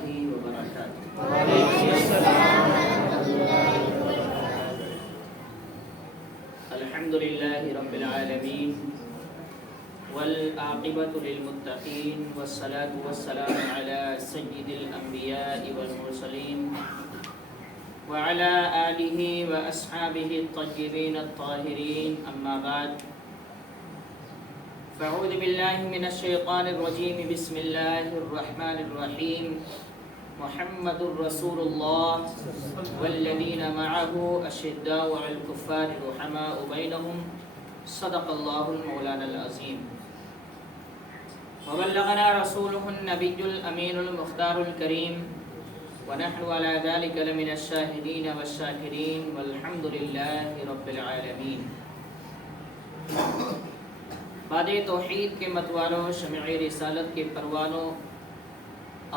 وبركاته. الحمد لله رب العالمين والعاقبة للمتقين والصلاة والسلام على سيد الأنبياء والمرسلين وعلى آله وأصحابه الطيبين الطاهرين. أما بعد، فأعوذ بالله من الشيطان الرجيم. بسم الله الرحمن الرحيم. محمد رسول الله والذين معه أشداء على الكفار رحماء بينهم. صدق الله المولانا العظيم. وبلغنا رسوله النبي الأمين المختار الكريم، ونحن على ذلك لمن الشاهدين والشاكرين، والحمد لله رب العالمين. باد توحید کے متوالوں، شمع رسالت کے پروانوں،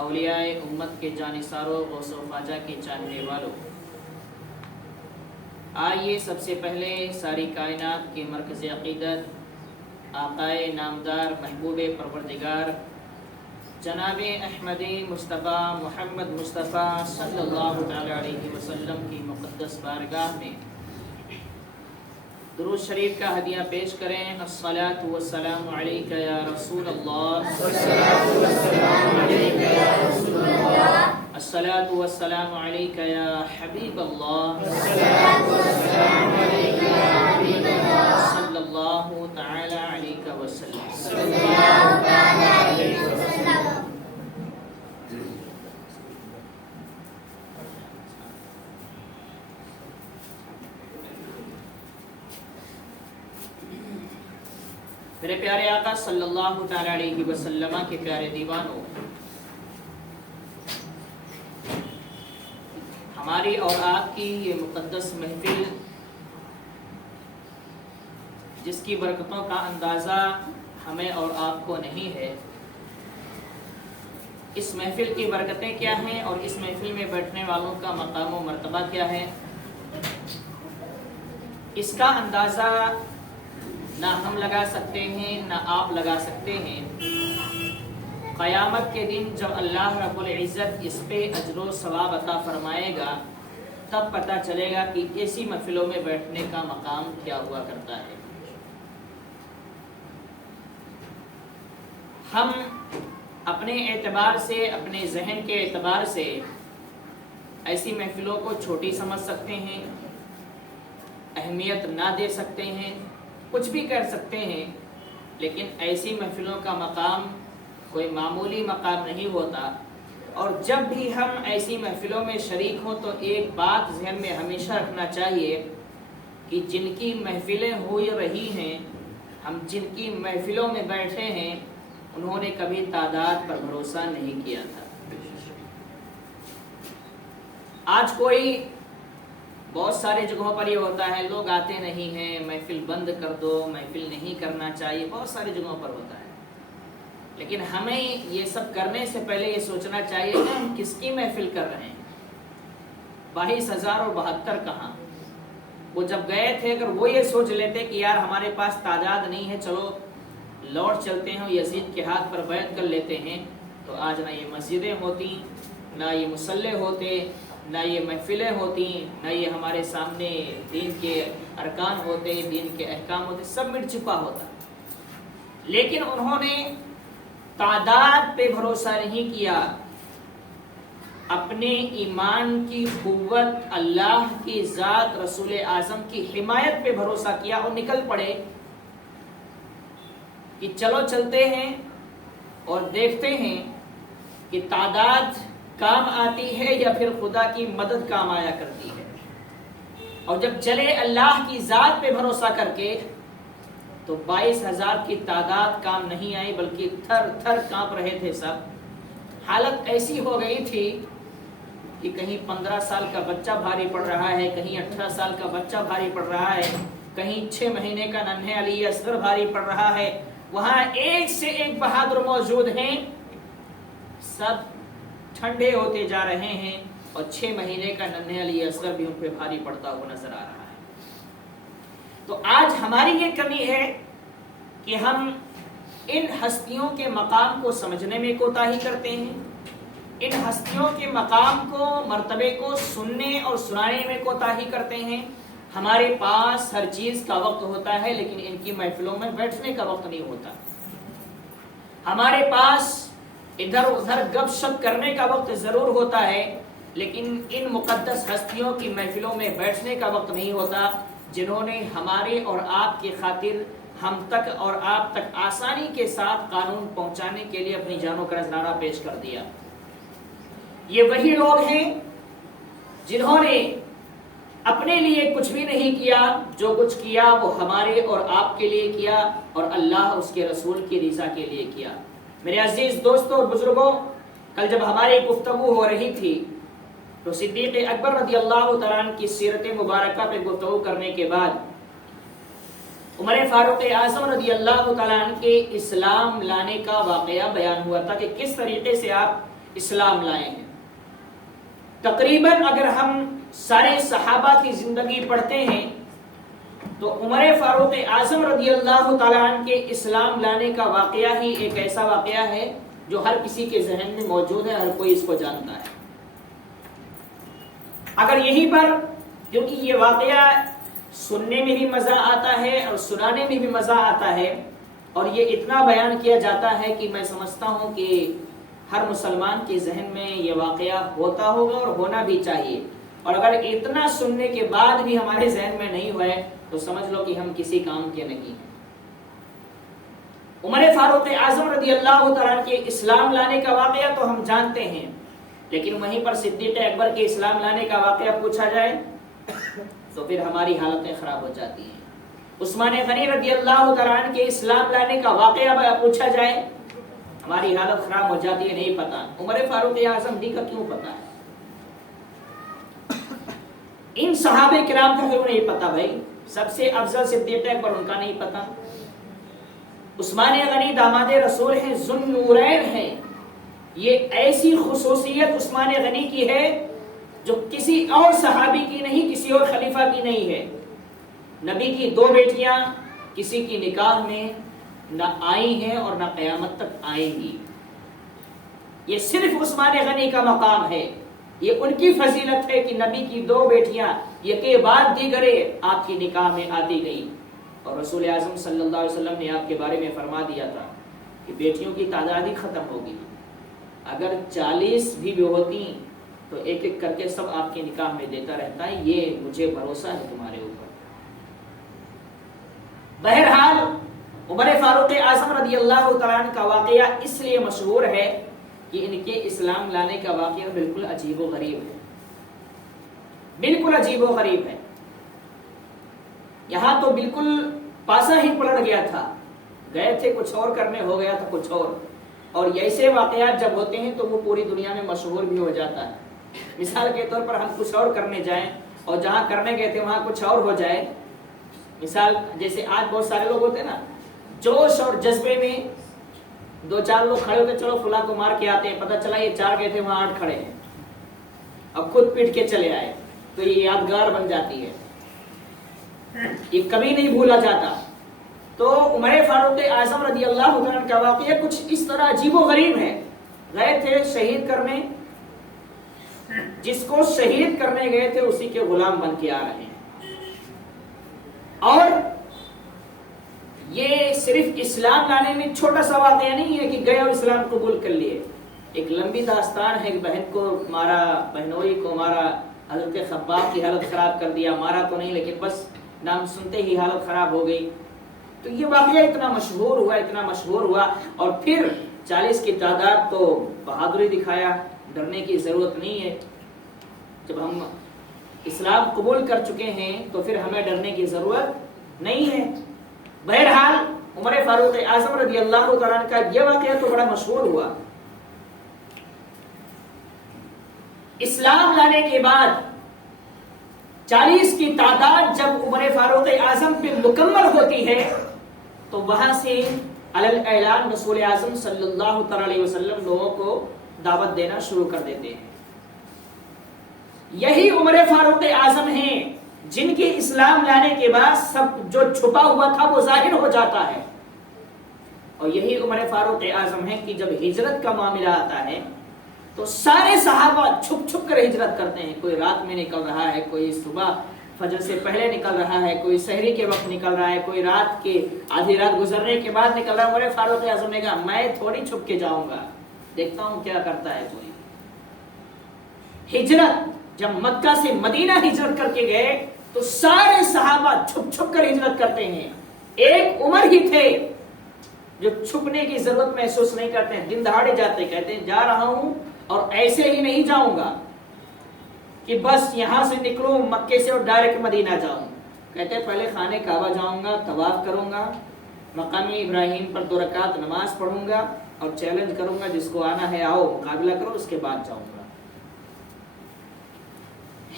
اولیاء امت کے جانثاروں، غوث و خواجہ کے چاہنے والوں، آئیے سب سے پہلے ساری کائنات کے مرکز عقیدت، آقائے نامدار، محبوب پروردگار جناب احمد مصطفیٰ محمد مصطفیٰ صلی اللہ تعالی علیہ وسلم کی مقدس بارگاہ میں درود شریف کا ہدیہ پیش کریں. الصلاۃ والسلام علیک یا رسول اللہ، الصلاۃ والسلام علیک یا حبیب اللہ، صلی اللہ تعالی علیہ وسلم. میرے پیارے آقا صلی اللہ تعالی علیہ وسلم کے پیارے دیوانوں، ہماری اور آپ کی یہ مقدس محفل، جس کی برکتوں کا اندازہ ہمیں اور آپ کو نہیں ہے، اس محفل کی برکتیں کیا ہیں اور اس محفل میں بیٹھنے والوں کا مقام و مرتبہ کیا ہے، اس کا اندازہ نہ ہم لگا سکتے ہیں نہ آپ لگا سکتے ہیں. قیامت کے دن جب اللہ رب العزت اس پہ اجر و ثواب عطا فرمائے گا، تب پتہ چلے گا کہ ایسی محفلوں میں بیٹھنے کا مقام کیا ہوا کرتا ہے. ہم اپنے اعتبار سے، اپنے ذہن کے اعتبار سے ایسی محفلوں کو چھوٹی سمجھ سکتے ہیں، اہمیت نہ دے سکتے ہیں، کچھ بھی کر سکتے ہیں، لیکن ایسی محفلوں کا مقام کوئی معمولی مقام نہیں ہوتا. اور جب بھی ہم ایسی محفلوں میں شریک ہوں تو ایک بات ذہن میں ہمیشہ رکھنا چاہیے کہ جن کی محفلیں ہو رہی ہیں، ہم جن کی محفلوں میں بیٹھے ہیں، انہوں نے کبھی تعداد پر بھروسہ نہیں کیا تھا. آج کوئی بہت سارے جگہوں پر یہ ہوتا ہے، لوگ آتے نہیں ہیں، محفل بند کر دو، محفل نہیں کرنا چاہیے، بہت ساری جگہوں پر ہوتا ہے. لیکن ہمیں یہ سب کرنے سے پہلے یہ سوچنا چاہیے کہ ہم کس کی محفل کر رہے ہیں. 22,072 کہاں؟ وہ جب گئے تھے، اگر وہ یہ سوچ لیتے کہ یار ہمارے پاس تعداد نہیں ہے، چلو لوٹ چلتے ہیں، یزید کے ہاتھ پر بیعت کر لیتے ہیں، تو آج نہ یہ مسجدیں ہوتی، نہ یہ مصلے ہوتے، نہ یہ محفلیں ہوتی، نہ یہ ہمارے سامنے دین کے ارکان ہوتے، دین کے احکام ہوتے، سب مٹ چکا ہوتا. لیکن انہوں نے تعداد پہ بھروسہ نہیں کیا، اپنے ایمان کی قوت، اللہ کی ذات، رسول اعظم کی حمایت پہ بھروسہ کیا اور نکل پڑے کہ چلو چلتے ہیں اور دیکھتے ہیں کہ تعداد کام آتی ہے یا پھر خدا کی مدد کام آیا کرتی ہے. اور جب چلے اللہ کی ذات پہ بھروسہ کر کے تو 22,000 کی تعداد کام نہیں آئی، بلکہ تھر تھر کانپ رہے تھے سب. حالت ایسی ہو گئی تھی کہ کہیں 15 سال کا بچہ بھاری پڑ رہا ہے، کہیں 18 سال کا بچہ بھاری پڑ رہا ہے، کہیں 6 مہینے کا ننھے علی اصغر بھاری پڑ رہا ہے. وہاں ایک سے ایک بہادر موجود ہیں، سب ٹھنڈے ہوتے جا رہے ہیں، اور 6 مہینے کا ننھے علی اصغر بھی ان پہ بھاری پڑتا ہوا نظر آ رہا ہے. تو آج ہماری یہ کمی ہے کہ ہم ان ہستیوں کے مقام کو سمجھنے میں کوتاہی کرتے ہیں، ان ہستیوں کے مقام کو، مرتبے کو سننے اور سنانے میں کوتاہی کرتے ہیں۔ ہمارے پاس ہر چیز کا وقت ہوتا ہے لیکن ان کی محفلوں میں بیٹھنے کا وقت نہیں ہوتا۔ ہمارے پاس ادھر ادھر گپ شپ کرنے کا وقت ضرور ہوتا ہے لیکن ان مقدس ہستیوں کی محفلوں میں بیٹھنے کا وقت نہیں ہوتا، جنہوں نے ہمارے اور آپ کی خاطر ہم تک اور آپ تک آسانی کے ساتھ قانون پہنچانے کے لیے اپنی جانوں کا نذرانہ پیش کر دیا۔ یہ وہی لوگ ہیں جنہوں نے اپنے لیے کچھ بھی نہیں کیا، جو کچھ کیا وہ ہمارے اور آپ کے لیے کیا اور اللہ اس کے رسول کی رضا کے لیے کیا۔ میرے عزیز دوستوں اور بزرگوں، کل جب ہماری گفتگو ہو رہی تھی تو صدیق اکبر رضی اللہ تعالیٰ عنہ کی سیرت مبارکہ پہ گفتگو کرنے کے بعد عمر فاروق اعظم رضی اللہ تعالیٰ عنہ کے اسلام لانے کا واقعہ بیان ہوا تھا کہ کس طریقے سے آپ اسلام لائے ہیں۔ تقریباً اگر ہم سارے صحابہ کی زندگی پڑھتے ہیں تو عمر فاروق اعظم رضی اللہ تعالیٰ عنہ کے اسلام لانے کا واقعہ ہی ایک ایسا واقعہ ہے جو ہر کسی کے ذہن میں موجود ہے، ہر کوئی اس کو جانتا ہے۔ اگر یہیں پر، کیونکہ یہ واقعہ سننے میں بھی مزہ آتا ہے اور سنانے میں بھی مزہ آتا ہے اور یہ اتنا بیان کیا جاتا ہے کہ میں سمجھتا ہوں کہ ہر مسلمان کے ذہن میں یہ واقعہ ہوتا ہوگا اور ہونا بھی چاہیے، اور اگر اتنا سننے کے بعد بھی ہمارے ذہن میں نہیں ہوئے تو سمجھ لو کہ ہم کسی کام کے نہیں ہیں۔ عمر فاروق اعظم رضی اللہ تعالیٰ کے اسلام لانے کا واقعہ تو ہم جانتے ہیں، لیکن وہیں پر صدیق اکبر کے اسلام لانے کا واقعہ پوچھا جائے تو پھر ہماری حالتیں خراب ہو جاتی ہیں۔ عثمان غنی رضی اللہ تعالیٰ عنہ کے اسلام لانے کا واقعہ پوچھا جائے ہماری حالت خراب ہو جاتی ہے، نہیں پتا۔ عمر فاروق اعظم کا کیوں پتا ہے؟ ان صحابہ کرام کو کیوں نہیں پتا بھائی؟ سب سے افضل صدیق اکبر، ان کا نہیں پتا؟ عثمان غنی داماد رسول ہیں، ذو النورین ہیں، یہ ایسی خصوصیت عثمان غنی کی ہے جو کسی اور صحابی کی نہیں، کسی اور خلیفہ کی نہیں ہے۔ نبی کی 2 بیٹیاں کسی کی نکاح میں نہ آئی ہیں اور نہ قیامت تک آئیں گی، یہ صرف عثمان غنی کا مقام ہے، یہ ان کی فضیلت ہے کہ نبی کی 2 بیٹیاں یکے بعد دیگرے آپ کی نکاح میں آتی گئی، اور رسول اعظم صلی اللہ علیہ وسلم نے آپ کے بارے میں فرما دیا تھا کہ بیٹیوں کی تعداد ہی ختم ہوگی، اگر 40 بھی ہوتی تو ایک ایک کر کے سب آپ کے نکاح میں دیتا رہتا ہے، یہ مجھے بھروسہ ہے تمہارے اوپر۔ بہرحال عمر فاروق اعظم رضی اللہ تعالیٰ عنہ کا واقعہ اس لیے مشہور ہے کہ ان کے اسلام لانے کا واقعہ بالکل عجیب و غریب ہے، بالکل عجیب و غریب ہے۔ یہاں تو بالکل پاسا ہی پلٹ گیا تھا، گئے تھے کچھ اور کرنے، ہو گیا تھا کچھ اور ایسے واقعات جب ہوتے ہیں تو وہ پوری دنیا میں مشہور بھی ہو جاتا ہے۔ مثال کے طور پر ہم کچھ اور کرنے جائیں اور جہاں کرنے گئے تھے وہاں کچھ اور ہو جائے، مثال جیسے آج بہت سارے لوگ ہوتے ہیں نا، جوش اور جذبے میں 2-4 لوگ کھڑے ہوتے، چلو فلاں کو مار کے آتے ہیں، پتہ چلا یہ 4 گئے تھے وہاں 8 کھڑے ہیں، اب خود پیٹ کے چلے آئے، تو یہ یادگار بن جاتی ہے، یہ کبھی نہیں بھولا جاتا۔ تو عمر فاروق اعظم رضی اللہ عنہ کا واقعہ کچھ اس طرح عجیب و غریب ہے۔ گئے تھے شہید کرنے، جس کو شہید کرنے گئے تھے اسی کے غلام بن کے آ رہے ہیں، اور یہ صرف اسلام لانے میں چھوٹا سا واقعہ نہیں ہے کہ گئے اور اسلام قبول کر لیے، ایک لمبی داستان ہے۔ ایک بہن کو مارا، بہنوئی کو مارا، حضرت خباب کی حالت خراب کر دیا، مارا تو نہیں لیکن بس نام سنتے ہی حالت خراب ہو گئی۔ تو یہ واقعہ اتنا مشہور ہوا، اتنا مشہور ہوا، اور پھر 40 کی تعداد تو بہادری دکھایا، ڈرنے کی ضرورت نہیں ہے، جب ہم اسلام قبول کر چکے ہیں تو پھر ہمیں ڈرنے کی ضرورت نہیں ہے۔ بہرحال عمر فاروق اعظم رضی اللہ تعالیٰ عنہ کا یہ واقعہ تو بڑا مشہور ہوا۔ اسلام لانے کے بعد 40 کی تعداد جب عمر فاروق اعظم پہ مکمل ہوتی ہے تو وہاں سے علی الاعلان رسول اعظم صلی اللہ تعالی علیہ وسلم لوگوں کو دعوت دینا شروع کر دیتے ہیں۔ یہی عمر فاروق اعظم ہیں جن کے اسلام لانے کے بعد سب جو چھپا ہوا تھا وہ ظاہر ہو جاتا ہے، اور یہی عمر فاروق اعظم ہیں کہ جب ہجرت کا معاملہ آتا ہے تو سارے صحابہ چھپ چھپ کر ہجرت کرتے ہیں. کوئی رات میں نکل رہا ہے، کوئی صبح فجر سے پہلے نکل رہا ہے، کوئی سحری کے وقت نکل رہا ہے، کوئی رات کے آدھی رات گزرنے کے بعد نکل رہا ہے. عمر فاروق اعظم نے کہا میں تھوڑی چھپ کے جاؤں گا، دیکھتا ہوں کیا کرتا ہے کوئی. ہجرت جب مکہ سے مدینہ ہجرت کر کے گئے تو سارے صحابہ چھپ چھپ کر ہجرت کرتے ہیں. ایک عمر ہی تھے جو چھپنے کی ضرورت محسوس نہیں کرتے ہیں، دن دہاڑے جاتے، کہتے ہیں جا رہا ہوں اور ایسے ہی نہیں جاؤں گا کہ بس یہاں سے نکلوں مکے سے اور ڈائریکٹ مدینہ جاؤں. کہتے ہیں پہلے خانہ کعبہ جاؤں گا، طواف کروں گا، مقام ابراہیم پر 2 رکعت نماز پڑھوں گا اور چیلنج کروں گا جس کو آنا ہے آؤ مقابلہ کرو، اس کے بعد جاؤں گا.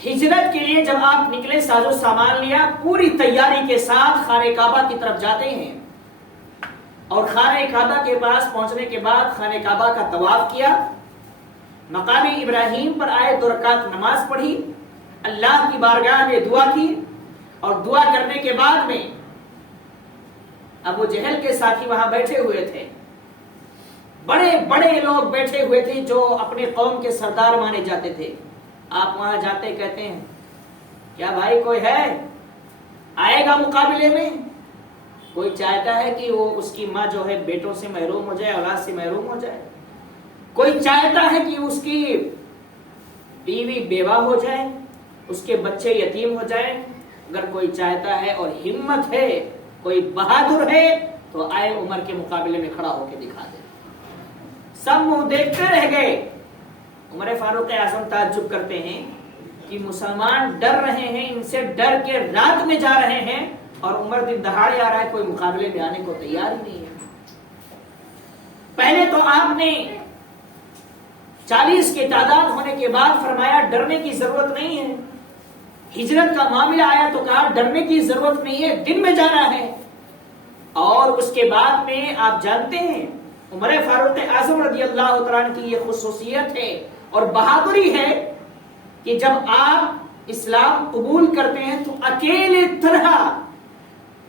ہجرت کے لیے جب آپ نکلے، ساز و سامان لیا، پوری تیاری کے ساتھ خانہ کعبہ کی طرف جاتے ہیں اور خانہ کعبہ کے پاس پہنچنے کے بعد خانہ کعبہ کا طواف کیا، مقام ابراہیم پر آئے، 2 رکعت نماز پڑھی، اللہ کی بارگاہ میں دعا کی اور دعا کرنے کے بعد میں ابو جہل کے ساتھی وہاں بیٹھے ہوئے تھے. بڑے بڑے لوگ بیٹھے ہوئے تھے جو اپنے قوم کے سردار مانے جاتے تھے. آپ وہاں جاتے کہتے ہیں کیا بھائی کوئی ہے آئے گا مقابلے میں؟ کوئی چاہتا ہے کہ وہ اس کی ماں جو ہے بیٹوں سے محروم ہو جائے، اولاد سے محروم ہو جائے. کوئی چاہتا ہے کہ اس کی بیوی بیوہ ہو جائے، اس کے بچے یتیم ہو جائے. اگر کوئی چاہتا ہے اور ہمت ہے، کوئی بہادر ہے تو آئے عمر کے مقابلے میں کھڑا ہو کے دکھا دے. سب منہ دیکھتے رہ گئے. عمر فاروق اعظم تعجب کرتے ہیں کہ مسلمان ڈر رہے ہیں، ان سے ڈر کے رات میں جا رہے ہیں اور عمر دن دہاڑے آ رہا ہے، کوئی مقابلے میں آنے کو تیار ہی نہیں ہے. پہلے تو آپ نے 40 کی تعداد ہونے کے بعد فرمایا ڈرنے کی ضرورت نہیں ہے. ہجرت کا معاملہ آیا تو کہا ڈرنے کی ضرورت نہیں ہے، دن میں جانا ہے. اور اس کے بعد میں آپ جانتے ہیں عمر فاروق اعظم رضی اللہ تعالیٰ کی یہ خصوصیت ہے اور بہادری ہے کہ جب آپ اسلام قبول کرتے ہیں تو اکیلے طرح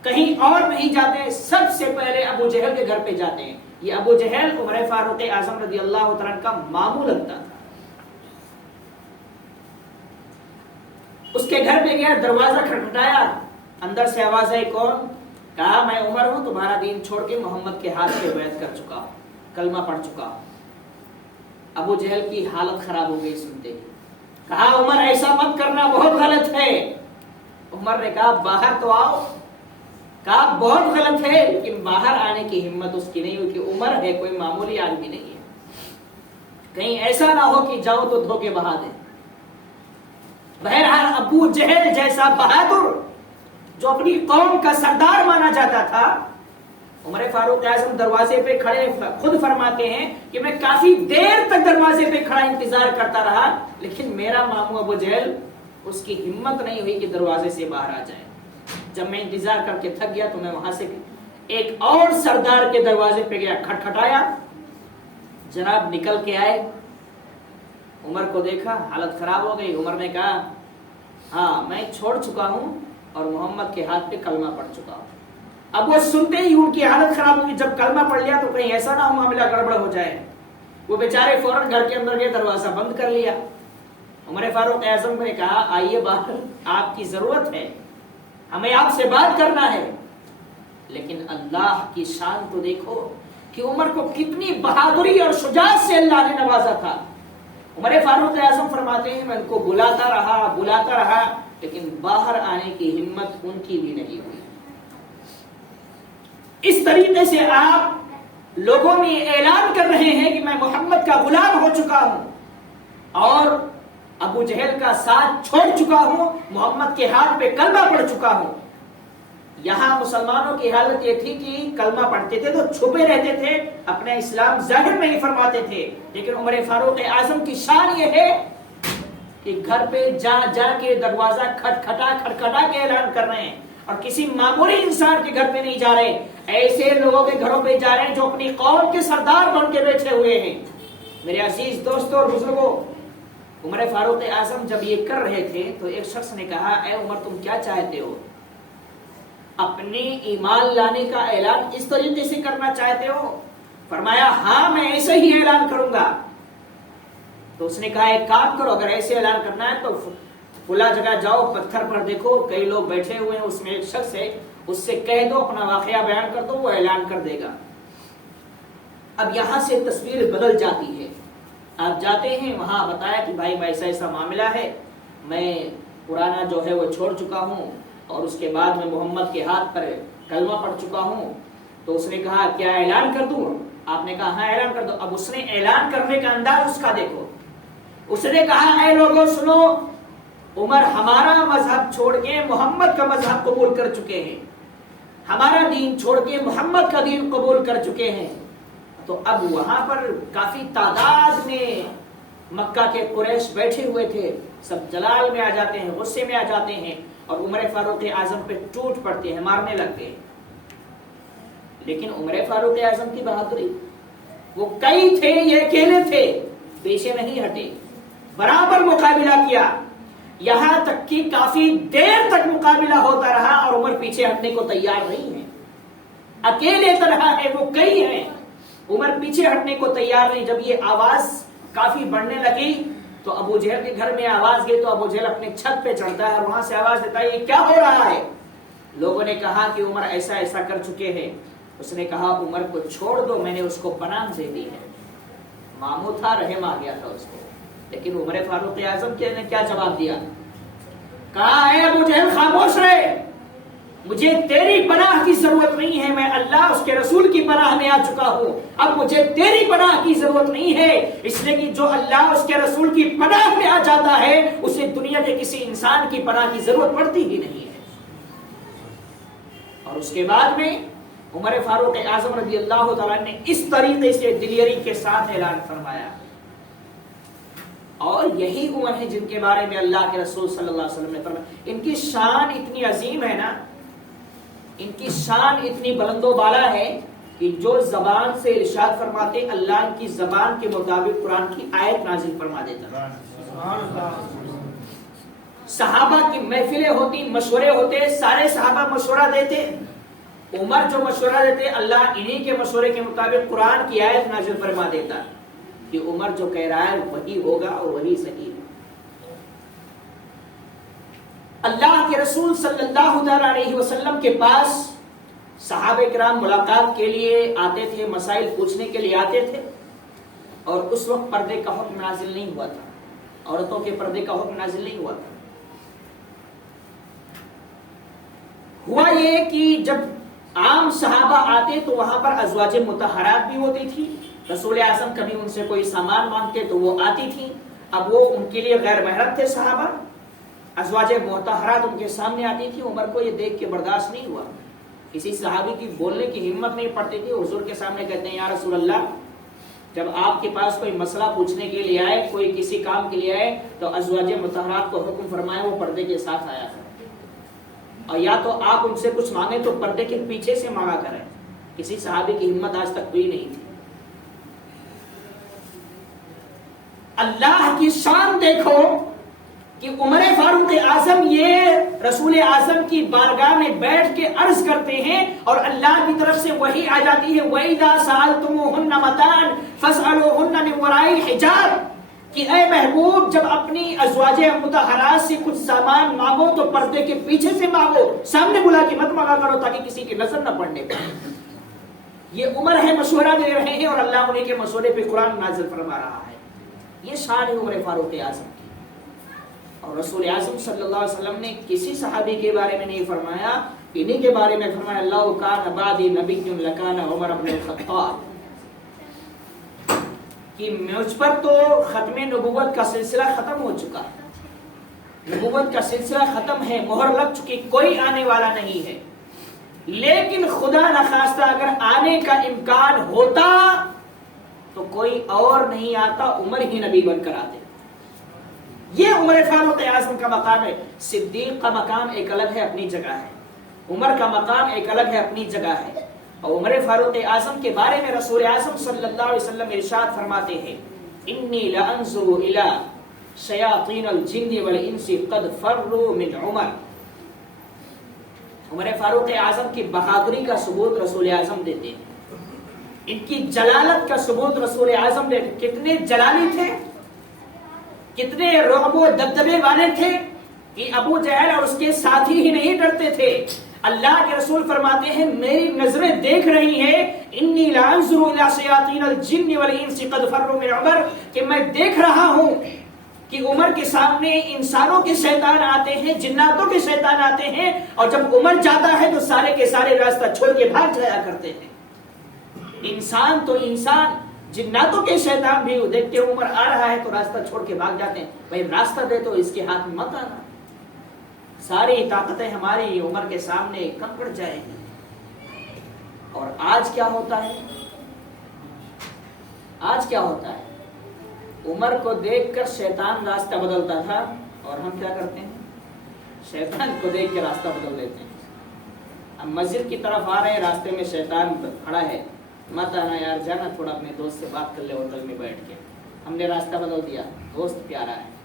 کہیں اور نہیں جاتے، سب سے پہلے ابو جہل کے گھر پہ جاتے ہیں. یہ ابو جہل عمر فاروق اعظم رضی اللہ تعالیٰ کا ماموں لگتا تھا. اس کے گھر پہ گیا، دروازہ کھٹکھٹایا، اندر سے آواز آئی کون؟ کہا میں عمر ہوں، تمہارا دین چھوڑ کے محمد کے ہاتھ پہ بیعت کر چکا ہوں، کلمہ پڑھ چکا ہوں. ابو جہل کی حالت خراب ہو گئی سنتے ہی. کہا عمر ایسا مت کرنا، بہت غلط ہے. عمر نے کہا باہر تو آؤ. کہا بہت غلط ہے، لیکن باہر آنے کی ہمت اس کی نہیں ہوئی کہ عمر ہے، کوئی معمولی آدمی نہیں ہے، کہیں ایسا نہ ہو کہ جاؤ تو دھوکے بہا دے. بہرحال ابو جہل جیسا بہادر جو اپنی قوم کا سردار مانا جاتا تھا، عمر فاروق اعظم دروازے پہ کھڑے خود فرماتے ہیں کہ میں کافی دیر تک دروازے پہ کھڑا انتظار کرتا رہا، لیکن میرا ماموں ابو جہل اس کی ہمت نہیں ہوئی کہ دروازے سے باہر آ جائے. جب میں انتظار کر کے تھک گیا تو میں وہاں سے ایک اور سردار کے دروازے پہ گیا، کھٹکھٹایا، جناب نکل کے آئے. عمر کو دیکھا، حالت خراب ہو گئی. عمر نے کہا ہاں میں چھوڑ چکا ہوں اور محمد کے ہاتھ پہ کلمہ پڑھ چکا ہوں. اب وہ سنتے ہی ان کی حالت خراب ہوگی، جب کلمہ پڑھ لیا تو کہیں ایسا نہ ہو معاملہ گڑبڑ ہو جائے. وہ بیچارے فوراً گھر کے اندر گئے، دروازہ بند کر لیا. عمر فاروق اعظم نے کہا آئیے باہر، آپ کی ضرورت ہے، ہمیں آپ سے بات کرنا ہے. لیکن اللہ کی شان تو دیکھو کہ عمر کو کتنی بہادری اور شجاعت سے اللہ نے نوازا تھا. عمر فاروق اعظم فرماتے ہیں میں ان کو بلاتا رہا لیکن باہر آنے کی ہمت ان کی بھی نہیں ہوئی. اس طریقے سے آپ لوگوں میں اعلان کر رہے ہیں کہ میں محمد کا غلام ہو چکا ہوں اور ابو جہل کا ساتھ چھوڑ چکا ہوں، محمد کے ہاتھ پہ کلمہ پڑھ چکا ہوں. یہاں مسلمانوں کی حالت یہ تھی کہ کلمہ پڑھتے تھے تو چھپے رہتے تھے، اپنا اسلام ظاہر نہیں فرماتے تھے. لیکن عمر فاروق اعظم کی شان یہ ہے کہ گھر پہ جا کے دروازہ کھٹکھٹا کے اعلان کر رہے ہیں اور کسی معمولی انسان کے گھر پہ نہیں جا رہے، ایسے لوگوں کے گھروں پہ جا رہے ہیں جو اپنی قوم کے سردار بن کے بیٹھے ہوئے ہیں. میرے عزیز دوستوں اور بزرگوں، عمر فاروق اعظم جب یہ کر رہے تھے تو ایک شخص نے کہا اے عمر تم کیا چاہتے ہو؟ اپنے ایمان لانے کا اعلان اس طریقے سے کرنا چاہتے ہو؟ فرمایا ہاں میں ایسے ہی اعلان کروں گا. تو اس نے کہا ایک کام کرو، اگر ایسے اعلان کرنا ہے تو فلاں جگہ جاؤ، پتھر پر دیکھو کئی لوگ بیٹھے ہوئے ہیں، اس میں ایک شخص ہے، اس سے کہہ دو، اپنا واقعہ بیان کر دو، وہ اعلان کر دے گا۔ اب یہاں سے تصویر بدل جاتی ہے، آپ جاتے ہیں وہاں بتایا کہ بھائی ایسا ایسا معاملہ ہے، میں پرانا جو ہے وہ چھوڑ چکا ہوں اور اس کے بعد میں محمد کے ہاتھ پر کلمہ پڑھ چکا ہوں۔ تو اس نے کہا کیا اعلان کر دوں؟ آپ نے کہا ہاں اعلان کر دو۔ اب اس نے اعلان کرنے کا انداز اس کا دیکھو، اس نے کہا اے لوگوں سنو، عمر ہمارا مذہب چھوڑ کے محمد کا مذہب قبول کر چکے ہیں، ہمارا دین چھوڑ کے محمد کا دین قبول کر چکے ہیں۔ تو اب وہاں پر کافی تعداد میں مکہ کے قریش بیٹھے ہوئے تھے، سب جلال میں آ جاتے ہیں، غصے میں آ جاتے ہیں اور عمر فاروق اعظم پہ ٹوٹ پڑتے ہیں، مارنے لگتے ہیں۔ لیکن عمر فاروق اعظم کی بہادری، وہ کئی تھے یہ اکیلے تھے، پیچھے نہیں ہٹے، برابر مقابلہ کیا، یہاں تک کہ کافی دیر تک مقابلہ ہوتا رہا اور عمر پیچھے ہٹنے کو تیار نہیں ہے۔ اکیلے طرح ہے، وہ کئی ہیں، عمر پیچھے ہٹنے کو تیار نہیں۔ جب یہ آواز کافی بڑھنے لگی تو ابو جہل کے گھر میں آواز گئی تو ابو جہل اپنے چھت پہ چڑھتا ہے اور وہاں سے آواز دیتا ہے یہ کیا ہو رہا ہے؟ لوگوں نے کہا کہ عمر ایسا ایسا کر چکے ہیں۔ اس نے کہا عمر کو چھوڑ دو، میں نے اس کو پناہ دے دی ہے۔ ماموں تھا، رحم آ گیا تھا اس کو، لیکن عمر فاروق اعظم نے کیا جواب دیا؟ کہا اے ابو جہل خاموش رہے، مجھے تیری پناہ کی ضرورت نہیں ہے، میں اللہ اس کے رسول کی پناہ میں آ چکا ہوں، اب مجھے تیری پناہ کی ضرورت نہیں ہے، اس لیے کہ جو اللہ اس کے رسول کی پناہ میں آ جاتا ہے اسے دنیا کے کسی انسان کی پناہ کی ضرورت پڑتی ہی نہیں ہے۔ اور اس کے بعد میں عمر فاروق اعظم رضی اللہ تعالیٰ نے اس طریقے سے دلیری کے ساتھ اعلان فرمایا۔ اور یہی عمر ہے جن کے بارے میں اللہ کے رسول صلی اللہ علیہ وسلم نے فرمایا، ان کی شان اتنی عظیم ہے نا، ان کی شان اتنی بلند و بالا ہے کہ جو زبان سے ارشاد فرماتے اللہ ان کی زبان کے مطابق قرآن کی آیت نازل فرما دیتا۔ صحابہ کی محفلیں ہوتی، مشورے ہوتے، سارے صحابہ مشورہ دیتے، عمر جو مشورہ دیتے اللہ انہی کے مشورے کے مطابق قرآن کی آیت نازل فرما دیتا کہ عمر جو کہہ رہا ہے وہی ہوگا اور وہی صحیح ہے۔ اللہ کے رسول صلی اللہ علیہ وسلم کے پاس صحابہ کرام ملاقات کے لیے آتے تھے، مسائل پوچھنے کے لیے آتے تھے، اور اس وقت پردے کا حکم نازل نہیں ہوا تھا، عورتوں کے پردے کا حکم نازل نہیں ہوا تھا۔ ہوا یہ کہ جب عام صحابہ آتے تو وہاں پر ازواج مطہرات بھی ہوتی تھی، رسول اعظم کبھی ان سے کوئی سامان مانگتے تو وہ آتی تھی، اب وہ ان کے لیے غیر محرم تھے صحابہ، ازواج مطہرات ان کے سامنے آتی تھی۔ عمر کو یہ دیکھ کے برداشت نہیں ہوا، کسی صحابی کی بولنے کی ہمت نہیں پڑتی تھی، حضور کے سامنے کہتے ہیں یا رسول اللہ، جب آپ کے پاس کوئی مسئلہ پوچھنے کے لیے آئے، کوئی کسی کام کے لیے آئے تو ازواج مطہرات کو حکم فرمائے وہ پردے کے ساتھ آیا کرے، اور یا تو آپ ان سے کچھ مانگیں تو پردے کے پیچھے سے مانگا کریں۔ کسی صحابی کی ہمت آج تک ہوئی نہیں تھی۔ اللہ کی شان دیکھو کہ عمر فاروق اعظم یہ رسول اعظم کی بارگاہ میں بیٹھ کے عرض کرتے ہیں اور اللہ کی طرف سے وحی آ جاتی ہے وَإِذَا سَأَلْتُمُوهُنَّ مَتَاعًا فَاسْأَلُوهُنَّ مِنْ وَرَاءِ حِجَابٍ، کہ اے محبوب جب اپنی ازواج مطہرات سے کچھ سامان مانگو تو پردے کے پیچھے سے مانگو، سامنے بلا کے مت مانگا کرو تاکہ کسی کی نظر نہ پڑنے پائے۔ یہ عمر ہے، مشورہ دے رہے ہیں اور اللہ انہیں کے مشورے پہ قرآن نازل فرما رہا ہے۔ یہ شان ہے عمر فاروق اعظم کی۔ اور رسول اعظم صلی اللہ علیہ وسلم نے کسی صحابی کے بارے میں نہیں فرمایا، انہی کے بارے میں فرمایا اللہ کان بعدی نبی لکان عمر بن الخطاب، کہ مجھ پر تو ختم نبوت کا سلسلہ ختم ہو چکا ہے، نبوت کا سلسلہ ختم ہے، مہر لگ چکی، کوئی آنے والا نہیں ہے، لیکن خدا نخواستہ اگر آنے کا امکان ہوتا تو کوئی اور نہیں آتا، عمر ہی نبی بن کر آتے۔ یہ عمر فاروق اعظم کا مقام ہے۔ صدیق کا مقام ایک الگ ہے، اپنی جگہ ہے، عمر کا مقام ایک الگ ہے، اپنی جگہ ہے۔ اور عمر فاروق اعظم کے بارے میں رسول اعظم صلی اللہ علیہ وسلم ارشاد فرماتے ہیں انی لانظر الی شیاطین الجن والانس قد فروا من عمر۔ عمر فاروق اعظم کی بہادری کا ثبوت رسول اعظم دیتے ہیں، ان کی جلالت کا ثبوت رسول اعظم دیتے ہیں۔ کتنے جلالی تھے، کتنے رعب و دبدبے والے تھے کہ ابو جہل اور اس کے ساتھی ہی نہیں ڈرتے تھے. اللہ کے رسول فرماتے ہیں میری نظریں دیکھ رہی ہیں انی لانظر الی شیاطین الجن والانس قد فروا من عمر، کہ میں دیکھ رہا ہوں کہ عمر کے سامنے انسانوں کے شیطان آتے ہیں، جناتوں کے شیطان آتے ہیں، اور جب عمر جاتا ہے تو سارے کے سارے راستہ چھوڑ کے بھاگ جایا کرتے ہیں. انسان تو انسان، جناتوں کے شیطان بھی دیکھتے ہیں عمر آ رہا ہے تو راستہ چھوڑ کے بھاگ جاتے ہیں. بھائی راستہ دے تو اس کے ہاتھ میں مت آنا. ساری طاقتیں ہماری عمر کے سامنے کم پڑ جائیں گی. اور آج کیا ہوتا ہے؟ آج کیا ہوتا ہے؟ عمر کو دیکھ کر شیطان راستہ بدلتا تھا اور ہم کیا کرتے ہیں؟ شیطان کو دیکھ کے راستہ بدل دیتے ہیں. ہم مسجد کی طرف آ رہے ہیں، راستے میں شیطان کھڑا ہے، مت آنا یار، جانا تھوڑا اپنے دوست سے بات کر لے ہوٹل میں بیٹھ کے. ہم نے راستہ بدل دیا، دوست پیارا ہے.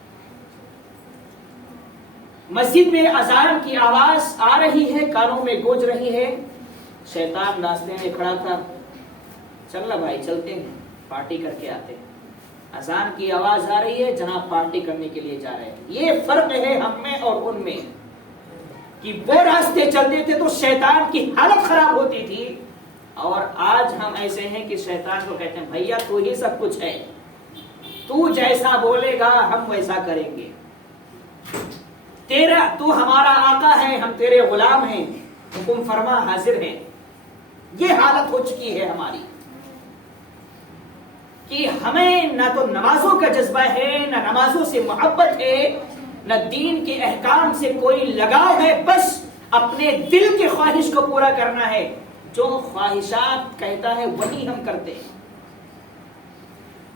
مسجد میں اذان کی آواز آ رہی ہے، کانوں میں گونج رہی ہے، شیطان راستے میں کھڑا تھا، چل نا بھائی چلتے ہیں پارٹی کر کے آتے ہیں. اذان کی آواز آ رہی ہے، جناب پارٹی کرنے کے لیے جا رہے ہیں. یہ فرق ہے ہم میں اور ان میں کہ وہ راستے چلتے تھے تو شیطان کی حالت خراب ہوتی تھی، اور آج ہم ایسے ہیں کہ شیطان کو کہتے ہیں بھیا تو ہی سب کچھ ہے، تو جیسا بولے گا ہم ویسا کریں گے، تو ہمارا آقا ہے، ہم تیرے غلام ہیں، حکم فرما حاضر ہیں. یہ حالت ہو چکی ہے ہماری کہ ہمیں نہ تو نمازوں کا جذبہ ہے، نہ نمازوں سے محبت ہے، نہ دین کے احکام سے کوئی لگاؤ ہے. بس اپنے دل کی خواہش کو پورا کرنا ہے. جو خواہشات کہتا ہے وہی ہم کرتے ہیں،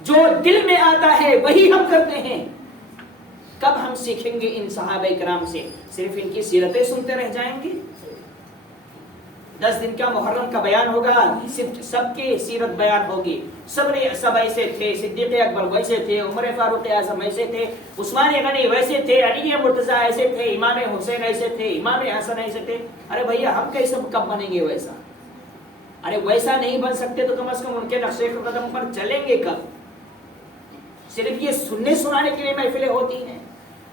جو دل میں آتا ہے وہی ہم کرتے ہیں. کب ہم سیکھیں گے ان صحابہ کرام سے؟ صرف ان کی سیرتیں سنتے رہ جائیں گے؟ 10 دن کا محرم کا بیان ہوگا، صرف سب کی سیرت بیان ہوگی. سب ایسے تھے، صدیق اکبر ویسے تھے، عمر فاروق اعظم ایسے تھے، عثمان غنی ویسے تھے، علی مرتضی ایسے تھے، امام حسین ایسے تھے، امام حسن ایسے تھے. ارے بھیا ہم کیسے کب بنیں گے ویسا؟ ارے ویسا نہیں بن سکتے تو کم از کم ان کے نقشے قدم پر چلیں گے کب؟ صرف یہ سننے سنانے کے لیے محفلیں ہوتی ہیں.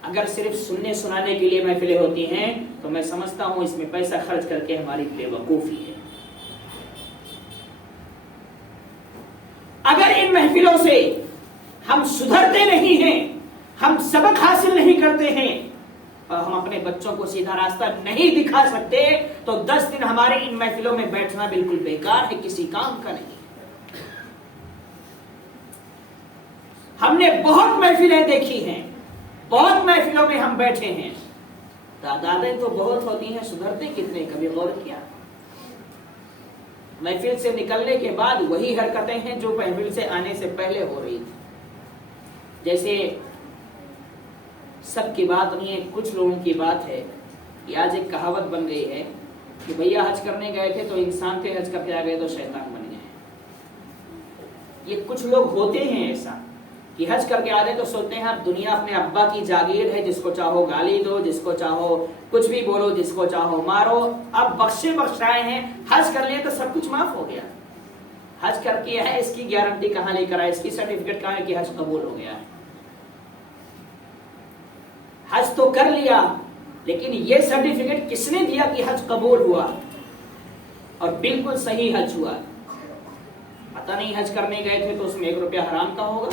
اگر صرف سننے سنانے کے لیے محفلیں ہوتی ہیں تو میں سمجھتا ہوں اس میں پیسہ خرچ کر کے ہماری بے وقوفی ہے. اگر ان محفلوں سے ہم سدھرتے نہیں ہیں، ہم سبق حاصل نہیں کرتے ہیں، اور ہم اپنے بچوں کو سیدھا راستہ نہیں دکھا سکتے تو 10 دن ہمارے ان محفلوں میں بیٹھنا بالکل بیکار ہے، کسی کام کا نہیں. ہم نے بہت محفلیں دیکھی ہیں، بہت محفلوں میں ہم بیٹھے ہیں، تعدادیں تو بہت ہوتی ہیں، سدھرتے کتنے؟ کبھی غور کیا؟ محفل سے نکلنے کے بعد وہی حرکتیں ہیں جو محفل سے آنے سے پہلے ہو رہی تھی. جیسے سب کی بات نہیں ہے، کچھ لوگوں کی بات ہے کہ آج ایک کہاوت بن گئی ہے کہ بھیا حج کرنے گئے تھے تو انسان تھے، حج کر کے آ گئے تو شیطان بن گئے. یہ کچھ لوگ ہوتے ہیں ایسا کہ حج کر کے آتے تو سوچتے ہیں اب دنیا اپنے ابا کی جاگیر ہے، جس کو چاہو گالی دو، جس کو چاہو کچھ بھی بولو، جس کو چاہو مارو، اب بخشائے ہیں، حج کر لیے تو سب کچھ معاف ہو گیا. حج کر کے ہے، اس کی گارنٹی کہاں لے کر آئے، اس کی سرٹیفکیٹ کہاں ہے کہ حج قبول ہو گیا ہے؟ حج تو کر لیا، لیکن یہ سرٹیفکیٹ کس نے دیا کہ حج قبول ہوا اور بالکل صحیح حج ہوا؟ پتہ نہیں حج کرنے گئے تھے تو اس میں 1 روپیہ حرام کا ہوگا،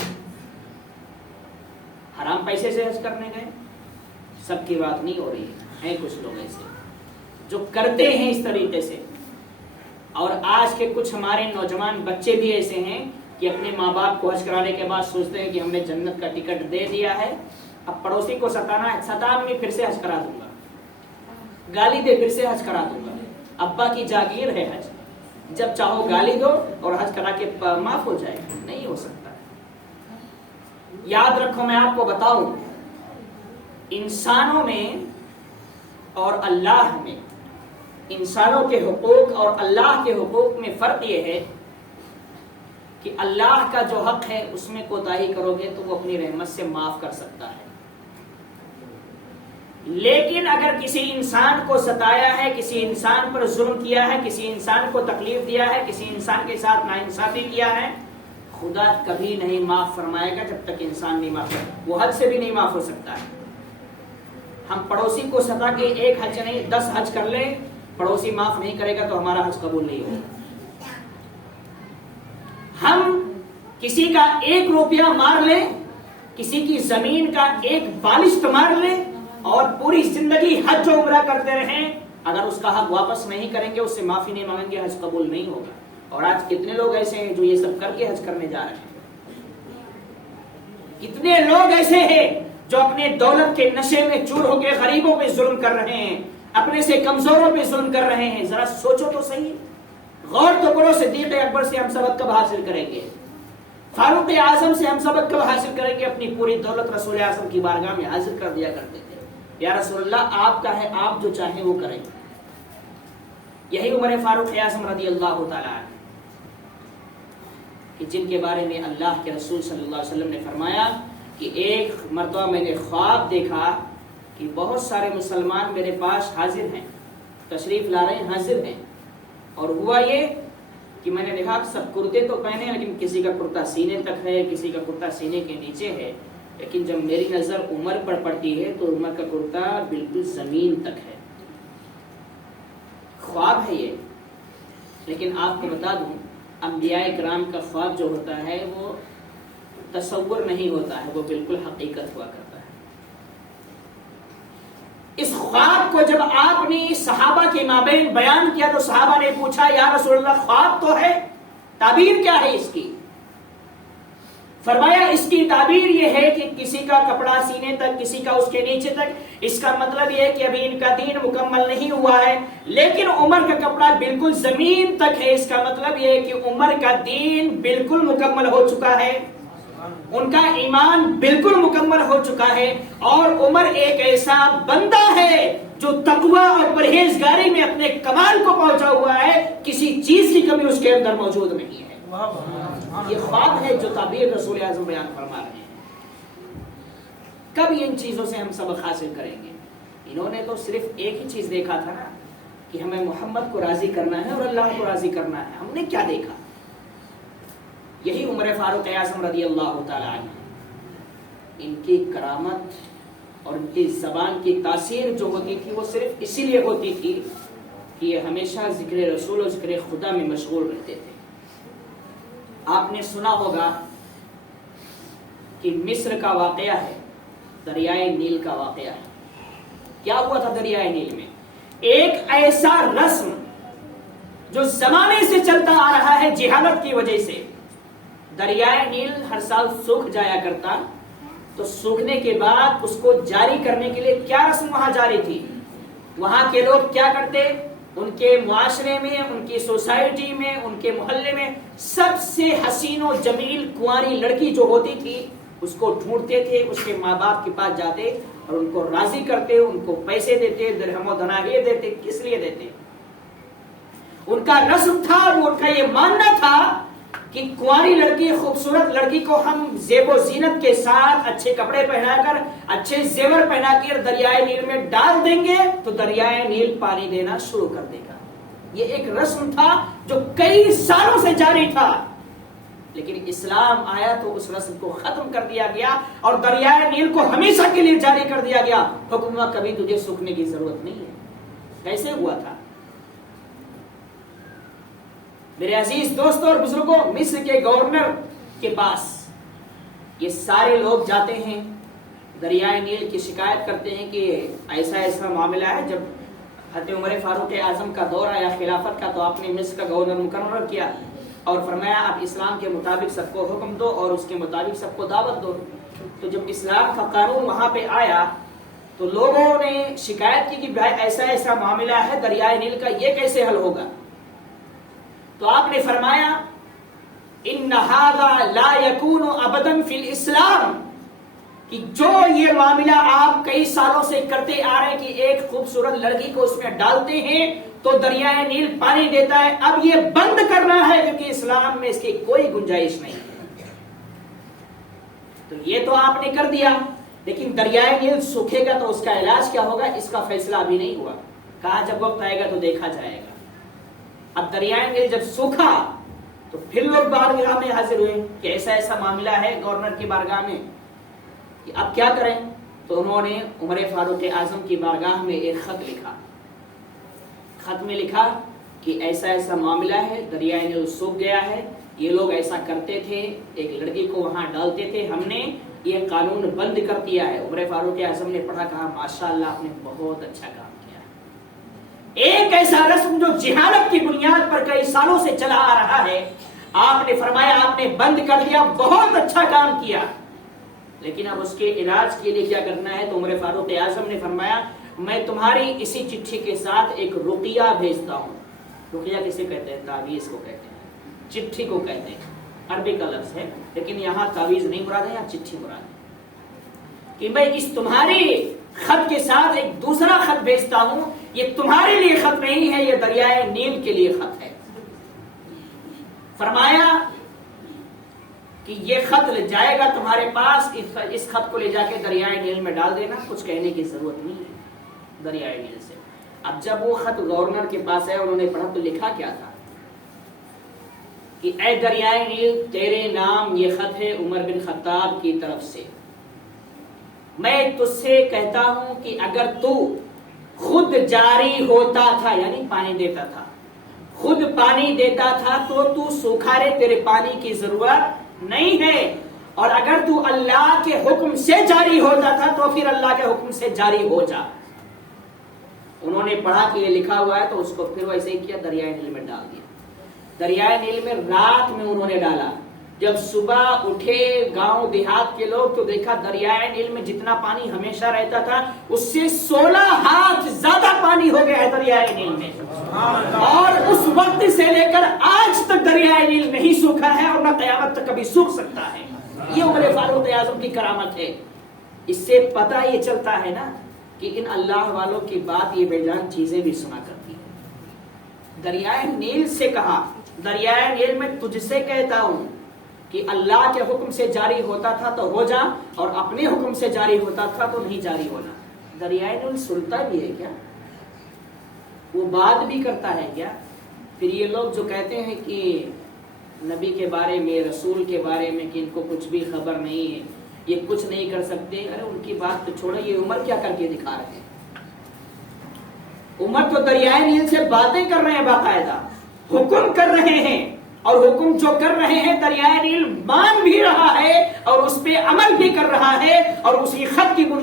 حرام پیسے سے حج کرنے گئے. سب کی بات نہیں ہو رہی ہے، کچھ لوگ ایسے جو کرتے ہیں اس طریقے سے. اور آج کے کچھ ہمارے نوجوان بچے بھی ایسے ہیں کہ اپنے ماں باپ کو حج کرانے کے بعد سوچتے ہیں کہ ہم نے جنت کا ٹکٹ دے دیا ہے، اب پڑوسی کو ستا میں پھر سے حج کرا دوں گا، گالی دے پھر سے حج کرا دوں گا. ابا کی جاگیر ہے حج، جب چاہو گالی دو اور حج کرا کے معاف ہو جائے. نہیں ہو سکتا. یاد رکھو، میں آپ کو بتاؤں، انسانوں میں اور اللہ میں، انسانوں کے حقوق اور اللہ کے حقوق میں فرق یہ ہے کہ اللہ کا جو حق ہے اس میں کوتاہی کرو گے تو وہ اپنی رحمت سے معاف کر سکتا ہے. لیکن اگر کسی انسان کو ستایا ہے، کسی انسان پر ظلم کیا ہے، کسی انسان کو تکلیف دیا ہے، کسی انسان کے ساتھ ناانصافی کیا ہے، خدا کبھی نہیں معاف فرمائے گا جب تک انسان نہیں معاف کرے. وہ حج سے بھی نہیں معاف ہو سکتا ہے. ہم پڑوسی کو ستا کے 1 حج نہیں 10 حج کر لیں، پڑوسی معاف نہیں کرے گا تو ہمارا حج قبول نہیں ہوگا. ہم کسی کا 1 روپیہ مار لیں، کسی کی زمین کا 1 بالشت مار لیں اور پوری زندگی حج و عمرہ کرتے رہیں، اگر اس کا حق واپس نہیں کریں گے، اس سے معافی نہیں مانگیں گے، حج قبول نہیں ہوگا. اور آج کتنے لوگ ایسے ہیں جو یہ سب کر کے حج کرنے جا رہے ہیں. کتنے لوگ ایسے ہیں جو اپنے دولت کے نشے میں چور ہو کے غریبوں پہ ظلم کر رہے ہیں، اپنے سے کمزوروں پہ ظلم کر رہے ہیں. ذرا سوچو تو صحیح، غور تو کرو. صدیق اکبر سے ہم سبق کب حاصل کریں گے؟ فاروق اعظم سے ہم سبق کب حاصل کریں گے؟ اپنی پوری دولت رسول اعظم کی بارگاہ میں حاضر کر دیا کرتے تھے. یا رسول اللہ آپ کا ہے، آپ جو چاہیں وہ کریں. یہی عمر فاروق اعظم رضی اللہ تعالیٰ عنہ کہ جن کے بارے میں اللہ کے رسول صلی اللہ علیہ وسلم نے فرمایا کہ ایک مرتبہ میں نے خواب دیکھا کہ بہت سارے مسلمان میرے پاس حاضر ہیں، تشریف لا رہے ہیں، حاضر ہیں. اور ہوا یہ کہ میں نے دیکھا کہ سب کرتے تو پہنے ہیں، لیکن کسی کا کرتا سینے تک ہے، کسی کا کرتا سینے کے نیچے ہے. لیکن جب میری نظر عمر پر پڑتی ہے تو عمر کا کرتا بالکل زمین تک ہے. خواب ہے یہ، لیکن آپ کو بتا دوں انبیاء کرام کا خواب جو ہوتا ہے وہ تصور نہیں ہوتا ہے، وہ بالکل حقیقت ہوا کرتا ہے. اس خواب کو جب آپ نے صحابہ کے مابین بیان کیا تو صحابہ نے پوچھا یا رسول اللہ خواب تو ہے، تعبیر کیا ہے اس کی؟ فرمایا اس کی تعبیر یہ ہے کہ کسی کا کپڑا سینے تک، کسی کا اس کے نیچے تک. اس کا مطلب یہ ہے کہ ابھی ان کا دین مکمل نہیں ہوا ہے. لیکن عمر کا کپڑا بالکل زمین تک ہے. اس کا مطلب یہ ہے کہ عمر کا دین بالکل مکمل ہو چکا ہے، ان کا ایمان بالکل مکمل ہو چکا ہے. اور عمر ایک ایسا بندہ ہے جو تقوی اور پرہیزگاری میں اپنے کمال کو پہنچا ہوا ہے، کسی چیز کی کمی اس کے اندر موجود نہیں ہے. یہ خواب ہے جو تعبیر رسول اعظم بیان فرما رہے ہیں. کب ان چیزوں سے ہم سبق حاصل کریں گے؟ انہوں نے تو صرف ایک ہی چیز دیکھا تھا نا کہ ہمیں محمد کو راضی کرنا ہے اور اللہ کو راضی کرنا ہے. ہم نے کیا دیکھا؟ یہی عمر فاروق اعظم رضی اللہ تعالیٰ عنہ، ان کی کرامت اور ان کی زبان کی تاثیر جو ہوتی تھی وہ صرف اسی لیے ہوتی تھی کہ یہ ہمیشہ ذکر رسول اور ذکر خدا میں مشغول رہتے تھے. آپ نے سنا ہوگا کہ مصر کا واقعہ ہے، دریائے نیل کا واقعہ ہے. کیا ہوا تھا دریائے نیل میں؟ ایک ایسا رسم جو زمانے سے چلتا آ رہا ہے جہالت کی وجہ سے. دریائے نیل ہر سال سوکھ جایا کرتا، تو سوکھنے کے بعد اس کو جاری کرنے کے لیے کیا رسم وہاں جاری تھی؟ وہاں کے لوگ کیا کرتے؟ ان کے معاشرے میں، ان کی سوسائٹی میں، ان کے محلے میں سب سے حسین و جمیل کنواری لڑکی جو ہوتی تھی اس کو ڈھونڈتے تھے، اس کے ماں باپ کے پاس جاتے اور ان کو راضی کرتے، ان کو پیسے دیتے، درہم و دنانیر دیتے. کس لیے دیتے؟ ان کا رسم تھا، وہ ان کا یہ ماننا تھا کہ کنواری لڑکی، خوبصورت لڑکی کو ہم زیب و زینت کے ساتھ اچھے کپڑے پہنا کر، اچھے زیور پہنا کر دریائے نیل میں ڈال دیں گے تو دریائے نیل پانی دینا شروع کر دے گا. یہ ایک رسم تھا جو کئی سالوں سے جاری تھا، لیکن اسلام آیا تو اس رسم کو ختم کر دیا گیا اور دریائے نیل کو ہمیشہ کے لیے جاری کر دیا گیا. حکم کبھی تجھے سوکھنے کی ضرورت نہیں ہے. کیسے ہوا تھا؟ میرے عزیز دوستوں اور بزرگوں، مصر کے گورنر کے پاس یہ سارے لوگ جاتے ہیں، دریائے نیل کی شکایت کرتے ہیں کہ ایسا ایسا معاملہ ہے. جب حضرت عمر فاروق اعظم کا دور آیا خلافت کا تو آپ نے مصر کا گورنر مقرر کیا اور فرمایا آپ اسلام کے مطابق سب کو حکم دو اور اس کے مطابق سب کو دعوت دو. تو جب اسلام کا قانون وہاں پہ آیا تو لوگوں نے شکایت کی کہ بھائی ایسا ایسا معاملہ ہے دریائے نیل کا، یہ کیسے حل ہوگا؟ تو آپ نے فرمایا ان ھذا لا یکون ابدا فی الاسلام، کہ جو یہ معاملہ آپ کئی سالوں سے کرتے آ رہے ہیں کہ ایک خوبصورت لڑکی کو اس میں ڈالتے ہیں تو دریائے نیل پانی دیتا ہے، اب یہ بند کرنا ہے کیونکہ اسلام میں اس کی کوئی گنجائش نہیں ہے. تو یہ تو آپ نے کر دیا، لیکن دریائے نیل سوکھے گا تو اس کا علاج کیا ہوگا؟ اس کا فیصلہ ابھی نہیں ہوا. کہا جب وقت آئے گا تو دیکھا جائے گا. اب دریائے نیل جب سوکھا تو پھر لوگ بارگاہ میں حاضر ہوئے کہ ایسا ایسا معاملہ ہے گورنر کی بارگاہ میں کہ اب کیا کریں. تو انہوں نے عمر فاروق اعظم کی بارگاہ میں ایک خط لکھا. خط میں لکھا کہ ایسا ایسا معاملہ ہے، دریائے نیل سوکھ گیا ہے، یہ لوگ ایسا کرتے تھے، ایک لڑکی کو وہاں ڈالتے تھے، ہم نے یہ قانون بند کر دیا ہے. عمر فاروق اعظم نے پڑھا، کہا ماشاءاللہ آپ نے بہت اچھا کام کیا. ایک ایسا رسم جو جہالت کی بنیاد پر کئی سالوں سے چلا آ رہا ہے، آپ نے فرمایا آپ نے بند کر دیا، بہت اچھا کام کیا. لیکن اب اس کے علاج کے لیے کیا کرنا ہے؟ تو عمر فاروق اعظم نے فرمایا میں تمہاری اسی چٹھی کے ساتھ ایک رقیہ بھیجتا ہوں. رقیہ کسے کہتے ہیں؟ تعویذ کو کہتے ہیں، چٹھی کو کہتے ہیں. عربی کا لفظ ہے، لیکن یہاں تعویذ نہیں مراد ہے، یہاں چٹھی مراد ہے. کہ میں اس تمہاری خط کے ساتھ ایک دوسرا خط بھیجتا ہوں، یہ تمہارے لیے خط نہیں ہے، یہ دریائے نیل کے لیے خط ہے. فرمایا کہ یہ خط لے جائے گا تمہارے پاس، اس خط کو لے جا کے دریائے نیل میں ڈال دینا، کچھ کہنے کی ضرورت نہیں ہے دریائے نیل سے. اب جب وہ خط گورنر کے پاس ہے، انہوں نے پڑھا تو لکھا کیا تھا کہ اے دریائے نیل، تیرے نام یہ خط ہے عمر بن خطاب کی طرف سے. میں تجھ سے کہتا ہوں کہ اگر تو خود جاری ہوتا تھا، یعنی پانی دیتا تھا، خود پانی دیتا تھا تو سوکھا رہے، تیرے پانی کی ضرورت نہیں ہے. اور اگر تو اللہ کے حکم سے جاری ہوتا تھا تو پھر اللہ کے حکم سے جاری ہو جا. انہوں نے پڑھا کہ یہ لکھا ہوا ہے تو اس کو پھر ویسے ہی کیا، دریائے نیل میں ڈال دیا. دریائے نیل میں رات میں انہوں نے ڈالا. جب صبح اٹھے گاؤں دیہات کے لوگ تو دیکھا دریائے نیل میں جتنا پانی ہمیشہ رہتا تھا اس سے 16 ہاتھ زیادہ پانی ہو گیا ہے دریائے نیل میں. اور اس وقت سے لے کر آج تک دریائے نیل نہیں سوکھا ہے اور نہ قیامت تک کبھی سوکھ سکتا ہے. یہ عمر فاروق اعظم کی کرامت ہے. اس سے پتہ یہ چلتا ہے نا کہ ان اللہ والوں کی بات یہ بے جان چیزیں بھی سنا کرتی ہے. دریائے نیل سے کہا، دریائے نیل میں تجھ سے کہتا ہوں کہ اللہ کے حکم سے جاری ہوتا تھا تو ہو جا، اور اپنے حکم سے جاری ہوتا تھا تو نہیں جاری ہونا. دریائے نیل سنتا بھی ہے کیا؟ وہ بات بھی کرتا ہے کیا؟ پھر یہ لوگ جو کہتے ہیں کہ نبی کے بارے میں، رسول کے بارے میں کہ ان کو کچھ بھی خبر نہیں ہے، یہ کچھ نہیں کر سکتے، ارے ان کی بات تو چھوڑو، یہ عمر کیا کر کے دکھا رہے ہیں؟ عمر تو دریائے نیل سے باتیں کر رہے ہیں، باقاعدہ حکم کر رہے ہیں، اور حکم جو کر رہے ہیں دریائے نیل مان بھی رہا ہے اور اس پہ عمل بھی کر رہا ہے، اور اسی خط کی